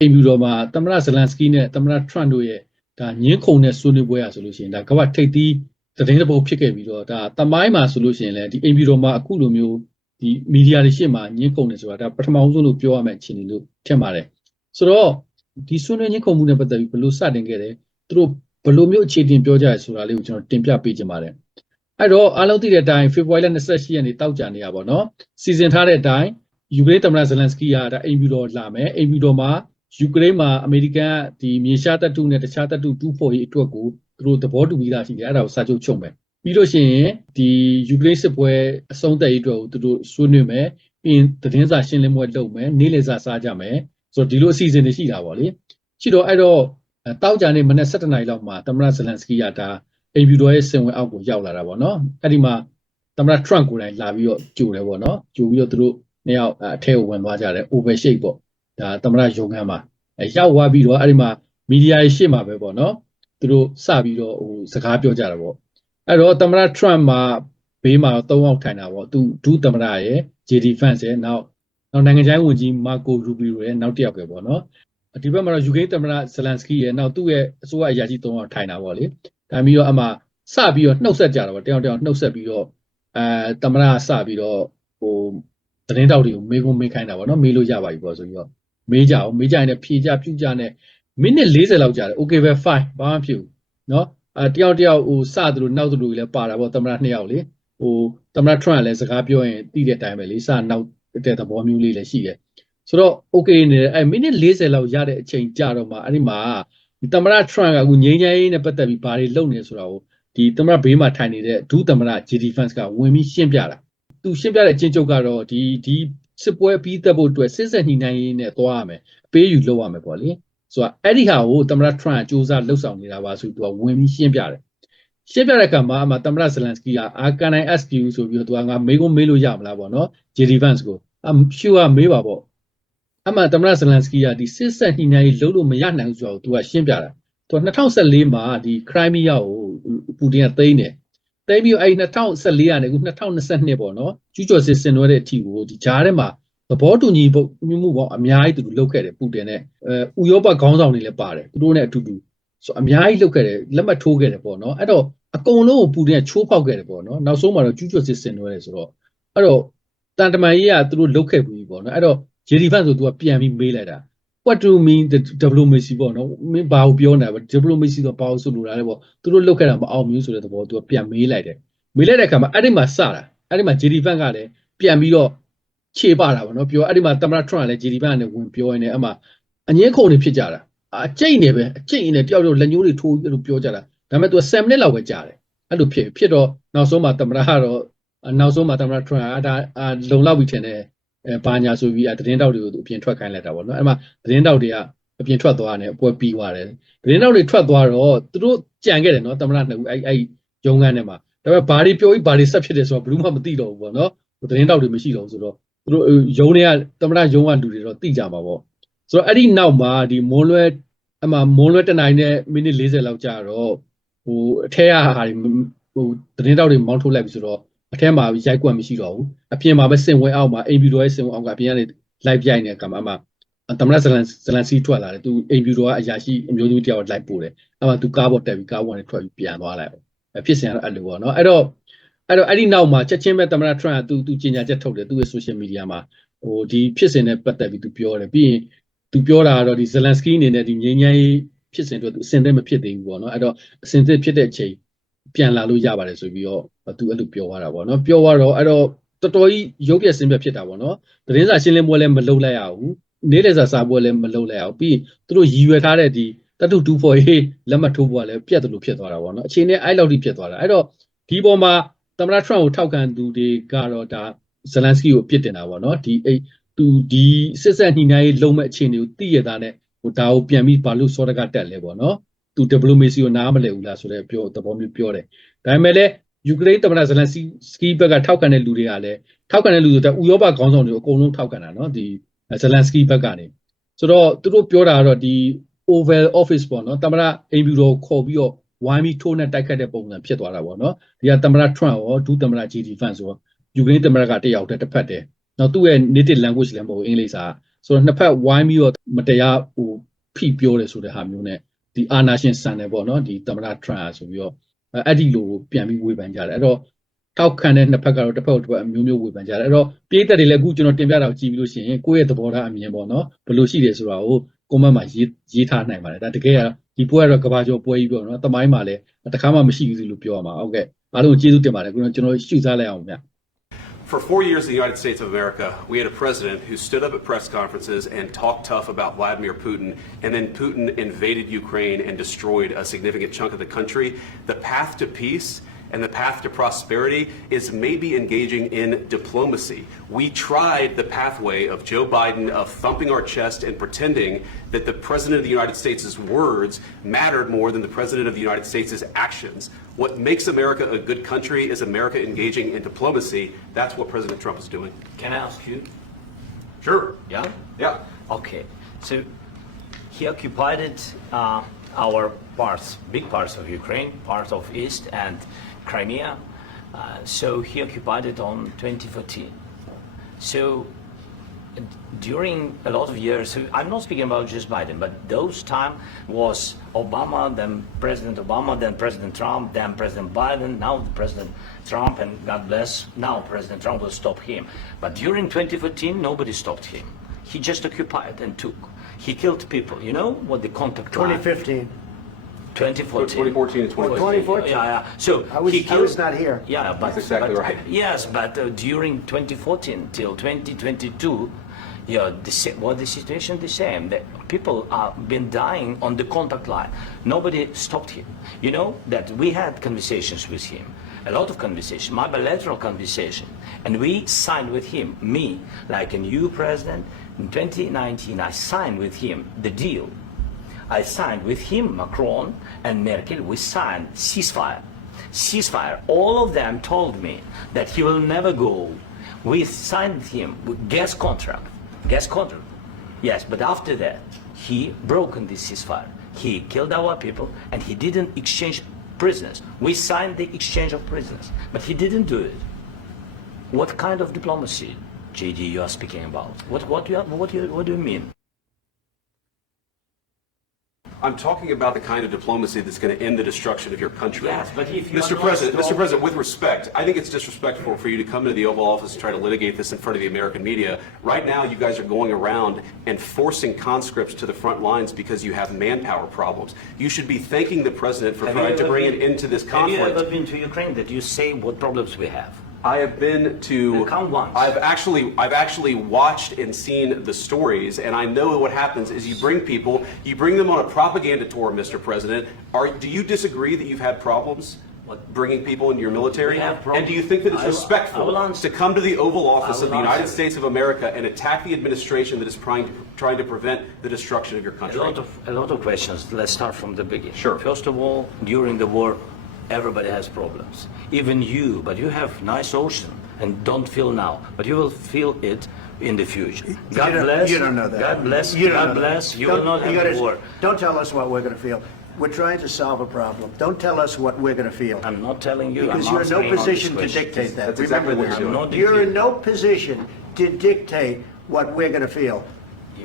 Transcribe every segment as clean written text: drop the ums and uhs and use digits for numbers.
အိမ်ဖြူတော်မှာသမ္မတဇလန်စကီနဲ့သမ္မတထရန့်တို့ရဲ့ဒါညင်းခုန်တဲ့ဆွေးနွေးပွဲရဆိုလို့ရှိရင်ဒါကမ္ဘာထိပ်သီးသတင်းတစ်ပုဒ်ဖြစ်ခဲ့ပြီးတော့ဒါတမိုင်းမှာဆိုလို့ရှိရင်လည်းဒီအိမ်ဖြူတော်မှာအခုလိုမျိုးဒီမီဒီယာတွေရှေ့မှာညင်းခုန်နေဆိုတာဒါပထမဆုံးလို့ပြောရမယ့်အခြေအနေလို့ထင်ပါတယ်ဆိုတော့ဒီဆွေးနွေးညင်းခုန်မှုနဲ့ပတ်သက်ပြီးဘယ်လိုစတင်ခဲ့တယ်သူတို့ဘယ်လိုမျိုးအခြေတင်ပြောကြရဆိုတာလေးကိုကျွန်တော်တင်ပြပေးချင်ပါတယ်အဲ့တော့အားလုံးသိတဲ့အတိုင်းဖေဖော်ဝါရီလ28ရက်နေ့တောက်ကြနေရပါတော့စီစဉ်ထားတဲ့အတိုင်းယူကရိန်းသမ္မတဇလန်စကီကဒါအိမ်ဖြူတော်လာမယ်အိမ်ဖြူတော်မှာယူကရိန်းမှာအမေရိကန်ဒီမြေရှားတပ်တုနဲ့တခြားတပ်တုတူးဖော်ရေးအတွက်ကိုသူတို့သဘောတူပြီးသားရှိတယ်အဲ့ဒါကိုစာချုပ်ချုပ်မယ်ပြီးလို့ရှိရင်ဒီယူကရိန်းစစ်ပွဲအဆုံးသတ်ရေးအတွက်ကိုသူတို့ဆွေးနွေးမယ်ပြီးရင်သတင်းစာရှင်းလင်းပွဲလုပ်မယ်နေ့လည်စာစားကြမယ်ဆိုတော့ဒီလိုအစီအစဉ်တွေရှိတာပေါ့လေရှိတော့အဲ့တော့တောက်ကြနေမနေ့7နာရီလောက်မှာသမ္မတဇလန်စကီကဒါအိမ်ဖြူတော်ရဲ့စင်ဝင်အောက်ကိုရောက်လာတာပေါ့နော်အဲ့ဒီမှာသမ္မတထရန့်ကိုယ်တိုင်လာပြီးတော့ကြိုတယ်ပေါ့နော်ကြိုပြီးတော့သူတို့နှစ်ယောက်အထဲကိုဝင်သွားကြတယ် over shape ပေါ့ဒါသမ္မတရုံးခန်းမှာရောက်သွားပြီးတော့အဲ့ဒီမှာမီဒီယာရှေ့မှာပဲပေါ့နော်သူတို့စပြီးတော့စကားပြောကြတာပေါ့အဲ့တော့သမ္မတထရန့်မှာဘေးမှာ3ယောက်ထိုင်တာပေါ့သူဒုသမ္မတရဲ့ JD Vance ရဲ့နောက်နိုင်ငံခြားရေးဝန်ကြီးမာကိုရူဘီယိုရဲ့နောက်တစ်ယောက်ပဲပေါ့နော်ဒီဘက်မှာတော့ယူကရိန်းသမ္မတဇလန်စကီရဲ့နောက်သူ့ရဲ့အစိုးရအရာရှိ3ယောက်ထိုင်တာပေါ့လေဒါပြီးတော့အမှစပြီးတော့နှုတ်ဆက်ကြတာပေါ့တယောက်နှုတ်ဆက်ပြီးတော့သမ္မတစပြီးတော့သတင်းတောက်တွေကိုမေးခွန်းမေးခိုင်းတာပေါ့နော်မေးလို့ရပါပြီပေါ့ဆိုပြီးတော့မေးကြအောင်မေးကြရင်လည်းဖြေကြပြုကြနဲ့မိနစ်40လောက်ကြာတယ် okay ပဲ fine ဘာမှဖြစ်ဘူးเนาะတယောက်စသလိုနောက်သလိုလည်းပါတာပေါ့သမ္မတ2ယောက်လေသမ္မတထရန့်လည်းစကားပြောရင်တိတဲ့အတိုင်းပဲလေစနောက်တဲ့သဘောမျိုးလေးလည်းရှိတယ်ဆိုတော့ okay နေတယ်မိနစ်40လောက်ရတဲ့အချိန်ကြာတော့မှအဲ့ဒီမှာဒီသမ္မတထရန့်ကအခုငြိမ်းချမ်းရေးနဲ့ပတ်သက်ပြီးဘာတွေလုပ်နေဆိုတာကိုဒီသမ္မတဘေးမှာထိုင်နေတဲ့ဒုသမ္မတ JD Vance ကဝင်ပြီးရှင်းပြတာသူရှင်းပြတဲ့အချင်းချုပ်ကတော့ဒီစစ်ပွဲပြီးသက်ဖို့အတွက်စစ်ဆက်ညှိနှိုင်းရေးနဲ့သွားရမယ်အပေးယူလုပ်ရမယ်ပေါ့လေဆိုတော့အဲ့ဒီဟာကိုသမ္မတထရန့်ကစူးစမ်းလှုပ်ဆောင်နေတာပါဆိုပြီးသူကဝင်ပြီးရှင်းပြတယ်ရှင်းပြတဲ့အခါမှာသမ္မတဇလန်စကီကcan I ask you ဆိုပြီးတော့သူကငါမေးခွန်းမေးလို့ရမလားပေါ့နော် JD Vance ကိုsure မေးပါပေါ့သမ္မတဇလန်စကီကဒီစစ်ဆက်ညှိနှိုင်းရေးလုပ်လို့မရနိုင်ဘူးဆိုတော့သူကရှင်းပြတာသူက2014မှာဒီခရိုင်းမီးယားကိုပူတင်ကသိမ်းတယ်သိမ်းပြီးအဲ့2014ကနေအခု2022ပေါ့နော်ကျူးကျော်စစ်ဆင်နွှဲတဲ့အထိကိုဒီဂျားထဲမှာသဘောတူညီမှုပေါ့အများကြီးသူတို့လုပ်ခဲ့တယ်ပူတင်နဲ့ဥရောပခေါင်းဆောင်တွေလည်းပါတယ်သူတို့နဲ့အတူတူဆိုအများကြီးလုပ်ခဲ့တယ်လက်မှတ်ထိုးခဲ့တယ်ပေါ့နော်အဲ့တော့အကုန်လုံးကိုပူတင်ကချိုးဖောက်ခဲ့တယ်ပေါ့နော်နောက်ဆုံးမှာတော့ကျူးကျော်စစ်ဆင်နွှဲတယ်ဆိုတော့အဲ့တော့တန်တမာရေးကသူတို့လုပ်ခဲ့ပြီးပေါ့နော်အဲ့တော့ JD Vance ဆိုသူကပြန်ပြီးမေးလိုက်တာ what do you mean the diplomacy ပေါ့နော်မင်းဘာကိုပြောနေတာလဲ diplomacy ဆိုဘာကိုဆိုလိုတာလဲပေါ့သူတို့လုပ်ခဲ့တာမအောင်ဘူးဆိုတဲ့သဘောသူကပြန်မေးလိုက်တယ်မေးလိုက်တဲ့အခါမှာအဲ့ဒီမှာစတာအဲ့ဒီမှာ JD Vance ကလည်းပြန်ပြီးတော့ခြေပတာပေါ့နော်ပြောအဲ့ဒီမှာသမ္မတထရန့်လည်း JD Vance နဲ့ဝင်ပြောရင်းနဲ့အမှအငင်းခုန်နေဖြစ်ကြတာအကျိတ်နေပဲအကျိတ်နေတယောက်လက်ညှိုးတွေထိုးပြီးလို့ပြောကြတာဒါပေမဲ့သူ7မိနစ်လောက်ပဲကြာတယ်အဲ့လိုဖြစ်တော့နောက်ဆုံးမှာသမ္မတကတော့နောက်ဆုံးမှာသမ္မတထရန့်ကဒါလုံလောက်ပြီထင်တယ်ဘာညာဆိုပြီးသတင်းတောက်တွေကိုသူအပြင်ထွက်ခိုင်းလိုက်တာပေါ့နော်အဲ့မှာသတင်းတောက်တွေကအပြင်ထွက်သွားတယ်အပွဲပြီးသွားတယ်သတင်းတောက်တွေထွက်သွားတော့သူတို့ကြံခဲ့တယ်နော်သမ္မတနှစ်ဦးအဲ့ရုံးခန်းထဲမှာဒါပေမဲ့ဘာတွေပြောပြီးဘာတွေဆက်ဖြစ်တယ်ဆိုတော့ဘယ်သူမှမသိတော့ဘူးပေါ့နော်သတင်းတောက်တွေမရှိတော့ဘူးဆိုတော့သူတို့ရုံးတွေကသမ္မတရုံးကလူတွေတော့သိကြမှာပေါ့ဆိုတော့အဲ့ဒီနောက်မှာဒီမွန်လွဲတနိုင်နဲ့မိနစ်40လောက်ကြာတော့အထက်ကဟာတွေသတင်းတောက်တွေမောင်းထုတ်လိုက်ပြီဆိုတော့အထက်မှာရိုက်ကွက်မရှိတော့ဘူးအပြင်မှာပဲစင်ဝင်အောက်မှာအိမ်ဖြူတော်ရဲ့စင်ဝင်အောက်ကအပြင်ကနေလိုက်ပြိုင်နေတဲ့ကမ္ဘာမှာသမ္မတဇလန်စီထွက်လာတယ်သူအိမ်ဖြူတော်ကအရာရှိအမျိုးသမီးတယောက်လိုက်ပို့တယ်အဲ့မှာသူကားပေါ်တက်ပြီးကားပေါ်ကနေထွက်ပြီးပြန်သွားလိုက်ဖြစ်စဉ်ကတော့အဲ့လိုပေါ့နော်အဲ့တော့အဲ့ဒီနောက်မှာချက်ချင်းပဲသမ္မတထရန့်ကသူကြီးညာချက်ထုတ်တယ်သူ့ရဲ့ social media မှာဒီဖြစ်စဉ်နဲ့ပတ်သက်ပြီးသူပြောတယ်ပြီးရင်သူပြောတာကတော့ဒီဇလန်စကီအနေနဲ့ဒီငြိမ်းချမ်းရေးဖြစ်စဉ်အတွက်သူအစင်သင့်မဖြစ်သေးဘူးပေါ့နော်အဲ့တော့အစင်သင့်ဖြစ်တဲ့အချိန်ပြန်လာလို့ရပါတယ်ဆိုပြီးတော့သူအဲ့လိုပြောသွားတာပေါ့နော်ပြောသွားတော့အဲ့တော့တော်တော်ကြီးရုပ်ပြက်ဆင်းပြက်ဖြစ်တာပေါ့နော်သတင်းစာရှင်းလင်းပွဲလည်းမလုပ်လိုက်ရဘူးနေ့လည်စာပွဲလည်းမလုပ်လိုက်ရဘူးပြီးရင်သူတို့ရည်ရွယ်ထားတဲ့ဒီတတု2 for လက်မှတ်ထိုးဖို့ကလည်းပြက်တယ်လို့ဖြစ်သွားတာပေါ့နော်အခြေအနေအဲ့လောက်ထိဖြစ်သွားတာအဲ့တော့ဒီပေါ်မှာသမ္မတထရန့်ကိုထောက်ခံသူတွေကတော့ဒါဇလန်စကီကိုအပြစ်တင်တာပေါ့နော်သူဒီစစ်ဆက်ညှိနှိုင်းရေးလုံးမဲ့အခြေအနေကိုသိရတာနဲ့ဒါကိုပြန်ပြီးဘာလို့စောတကတက်လဲပေါ့နော်သူ diplomacy ကိုနားမလည်ဘူးလားဆိုတဲ့သဘောမျိုးပြောတယ်ဒါပေမဲ့လည်းယူကရိန်းသမ္မတဇလန်စကီဘက်ကထောက်ခံတဲ့လူတွေကလည်းထောက်ခံတဲ့လူဆိုတော့ဥရောပခေါင်းဆောင်တွေအကုန်လုံးထောက်ခံတာနော်ဒီဇလန်စကီဘက်ကနေဆိုတော့သူတို့ပြောတာကတော့ဒီ Oval Office ပေါ့နော်သမ္မတအိမ်ဖြူတော်ခေါ်ပြီးတော့ဝိုင်းပြီးထိုးနဲ့တိုက်ခတ်တဲ့ပုံစံဖြစ်သွားတာပေါ့နော်ဒီကသမ္မတထရန့်ရောဒုသမ္မတ JD Vance ဆိုယူကရိန်းသမ္မတကတယောက်တည်းတစ်ဖက်တည်းနောက်သူ့ရဲ့ native language လည်းမဟုတ်အင်္ဂလိပ်စာ ဆိုတော့နှစ်ဖက်ဝိုင်းပြီးတော့မတရားဖိပြောတယ်ဆိုတဲ့ဟာမျိုးနဲ့ဒီအာနာရှင်ဆန်တယ်ပေါ့နော်ဒီသမ္မတ Trump ဆိုပြီးတော့အဲ့ဒီလိုပြန်ပြီးဝေဖန်ကြတယ်အဲ့တော့ထောက်ခံတဲ့နှစ်ဖက်ကတော့တစ်ဖက်တစ်ဖက်အမျိုးမျိုးဝေဖန်ကြတယ်အဲ့တော့ပြည်သက်တွေလည်းအခုကျွန်တော်တင်ပြတာကိုကြည့်ပြီးလို့ရှိရင်ကိုယ့်ရဲ့သဘောထားအမြင်ပေါ့နော်ဘယ်လိုရှိတယ်ဆိုတာကို comment မှာရေးထားနိုင်ပါတယ်ဒါတကယ်ဒီပွဲကတော့ကဘာကျော်ပွဲကြီးပေါ့နော်တမိုင်းမှာလည်းတစ်ခါမှမရှိဘူးလို့ပြောရမှာဟုတ်ကဲ့အားလုံးကျေးဇူးတင်ပါတယ်ကျွန်တော်ရှုစားလိုက်အောင်ဗျ For 4 years in the United States of America, we had a president who stood up at press conferences and talked tough about Vladimir Putin, and then Putin invaded Ukraine and destroyed a significant chunk of the country. The path to peace and the path to prosperity is maybe engaging in diplomacy. We tried the pathway of Joe Biden of thumping our chest and pretending that the President of the United States' words mattered more than the President of the United States' actions. What makes America a good country is America engaging in diplomacy. That's what President Trump is doing. Can I ask you? Sure. Yeah? Yeah. Okay. So he occupied our parts, big parts of Ukraine, part of East and Crimea. So he occupied it on 2014. So during a lot of years, so I'm not speaking about just Biden, but those time was Obama, then President Obama, then President Trump, then President Biden, now President Trump, and God bless, now President Trump will stop him. But during 2014, nobody stopped him. He just occupied and took. He killed people. You know what the contact 2015. 2014. 2014 and 2015. 2014. Yeah. So I was not here. Yeah, but That's exactly but, right. Yes, but during 2014 till 2022, yeah, the situation the same. The people are been dying on the contact line. Nobody stopped him. You know that we had conversations with him, a lot of conversation, my bilateral conversation, and we signed with him. Me, like a new president in 2019, I signed with him the deal. I signed with him, Macron and Merkel. We signed ceasefire. Ceasefire. All of them told me that he will never go. We signed with him with gas contract. Gas contract. Yes, but after that, he broken this ceasefire. He killed our people and he didn't exchange prisoners. We signed the exchange of prisoners, but he didn't do it. What kind of diplomacy, JD, you are speaking about? What do you mean? I'm talking about the kind of diplomacy that's going to end the destruction of your country. Yes, but if you Mr. are President, not Mr. President, with respect, I think it's disrespectful for you to come into the Oval Office and try to litigate this in front of the American media. Right now, you guys are going around and forcing conscripts to the front lines because you have manpower problems. You should be thanking the President for trying to bring it into this conflict. Have you ever been to Ukraine that you say what problems we have? I have been to. And count once. I've actually watched and seen the stories, and I know what happens is you bring people, you bring them on a propaganda tour, Mr. President. Do you disagree that you've had problems bringing people into your military? And do you think that it's respectful to come to the Oval Office of the United States of America and attack the administration that is trying to prevent the destruction of your country? A lot of questions. Let's start from the beginning. Sure. First of all, during the war, everybody has problems. Even you, but you have nice ocean and don't feel now, but you will feel it in the future. God bless. You don't know that. God bless. You don't God know bless. that. You will not have the war. Don't tell us what we're going to feel. We're trying to solve a problem. Don't tell us what we're going to feel. I'm not telling you. Because I'm you're in no answering on this position to question. dictate that. That's exactly Remember what this. you're doing. You're in no position to dictate what we're going to feel.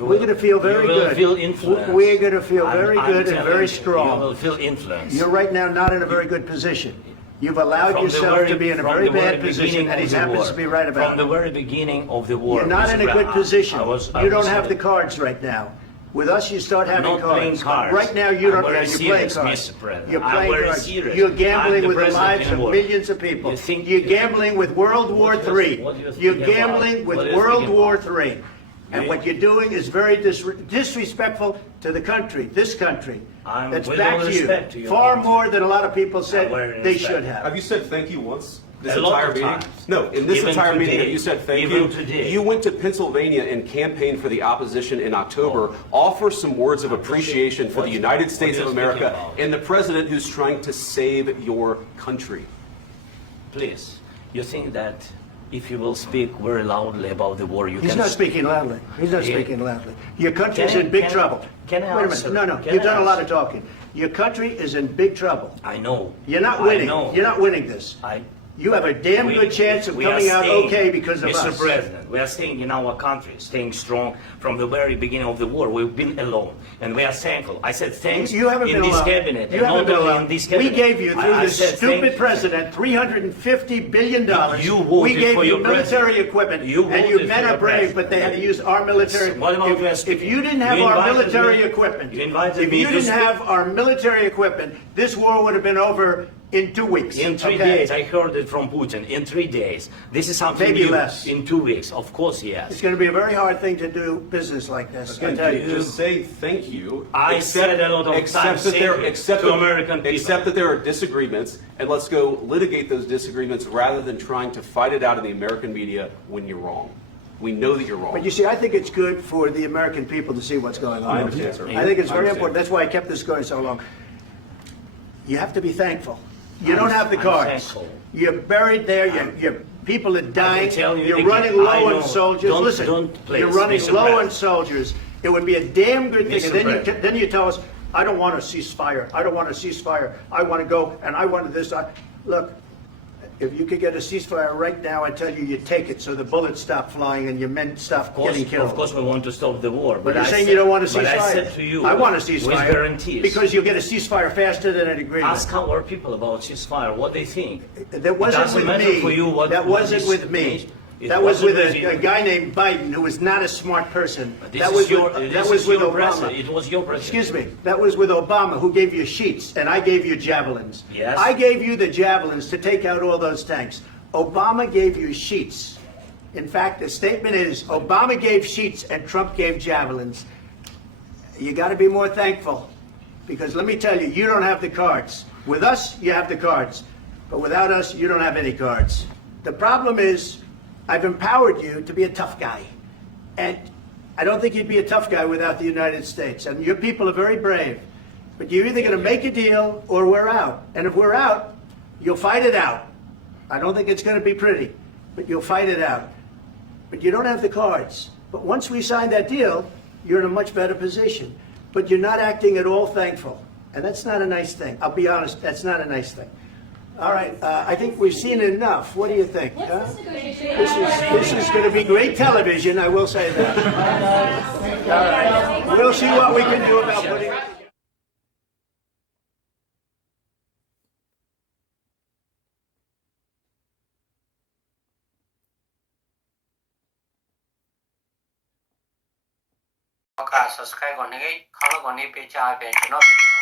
We're going to feel very You will good. feel influence. We're going to feel very I'm good and telling very you, strong. You will feel influence. You're right now not in a very good position. You've allowed yourself to be in a very bad position, and he happens to be right about From the it. very beginning of the war. You're not Mr. in a good Brown, position. I You don't was have in the cards right now. With us, you start having not playing cards. cards. Right now, you I'm don't. very You're playing serious, cards. Mr. President. You're I'm playing very cards. serious. You're I'm gambling the with the president lives in of war. millions of people. You think- You're gambling with World War What do you- III. what do you think You're about? gambling with What do you World think War about? III. And what you're doing is very disrespectful to the country, this country. I'm That's with back all to you. respect to your Far country. more than a lot of people said very they respect. should have. Have you said thank you once? This A lot entire of meeting? times. No, in this Even entire meeting, today. have you said thank Even you? today. You went to Pennsylvania and campaigned for the opposition in October. Offer some words of appreciation for the United States what of are you speaking America about? and the president who's trying to save your country. Please, you think that if you will speak very loudly about the war, you He's can... not speaking loudly. He's not Yeah. speaking loudly. Your country's Can I- in big can I- trouble. can I Wait a answer? minute. No, Can you've I done a lot answer? of talking. Your country is in big trouble. I know. You're not I winning. know. You're not winning this. you have a damn good chance of we are coming out staying, okay because of Mr. us. President, we are staying in our country, staying strong from the very beginning of the war. We've been alone, and we are thankful. I said thanks You haven't in been this alone. cabinet, You and haven't not been only alone. in this We cabinet. gave you, through I this said stupid thank- president, $350 billion. You voted We gave for you your military president. equipment, You and you voted men for are your brave, president. but they had to use our military. What about If you didn't have our military equipment, You invited if me you to didn't speak. have our military equipment, this war would have been over in 2 weeks. In 3 okay? days, I heard it from Putin. In 3 days, this is something Maybe new. less. In 2 weeks, of course, yes. It's going to be a very hard thing to do business like this. I Again, tell you. just say thank you. I said a lot of times thank you to American people. Accept that there are disagreements, and let's go litigate those disagreements rather than trying to fight it out in the American media when you're wrong. We know that you're wrong. But you see, I think it's good for the American people to see what's going on. I understand, sir. I think it's I very understand. important. That's why I kept this going so long. You have to be thankful. You don't have the I'm cards. thankful. You're buried there. Your people are dying. tell you You're again, running I low know. on soldiers. Don't- Listen, don't please, you're running Mr. low on President. soldiers. It would be a damn good thing. Mr. And then President. then you tell us, I don't want a ceasefire. I don't want a ceasefire. I want to go, and I want this. Look, if you could get a ceasefire right now, I tell you, you take it so the bullets stop flying and your men stop getting killed. Of course, we want to stop the war. But you're I saying said- you don't want a ceasefire. But I said to you, I want a with ceasefire. guarantees. Because you'll get a ceasefire faster than an agreement. Ask our people about ceasefire, what they think. That wasn't doesn't with matter me. for you what- That what wasn't is- with me. it That was with wasn't with a you. guy named Biden, who was not a smart person. But this That is was your, with, this that was is with your Obama. president. It was your president. Excuse me. That was with Obama, who gave you sheets, and I gave you javelins. Yes. I gave you the javelins to take out all those tanks. Obama gave you sheets. In fact, the statement is Obama gave sheets and Trump gave javelins. You got to be more thankful, because let me tell you, you don't have the cards. With us, you have the cards, but without us, you don't have any cards. The problem is, I've empowered you to be a tough guy, and I don't think you'd be a tough guy without the United States. And your people are very brave, but you're either going to make a deal or we're out. And if we're out, you'll fight it out. I don't think it's going to be pretty, but you'll fight it out. But you don't have the cards. But once we sign that deal, you're in a much better position. But you're not acting at all thankful. And that's not a nice thing. I'll be honest, that's not a nice thing. All right, I think we've seen enough. What do you think? huh? This is going to be great television, I will say that. All right. We'll see what we can do about putting it together. subscribe ก่อนนะครับ follow ก่อนนี้เพจจะเป็นช่องวิดีโอ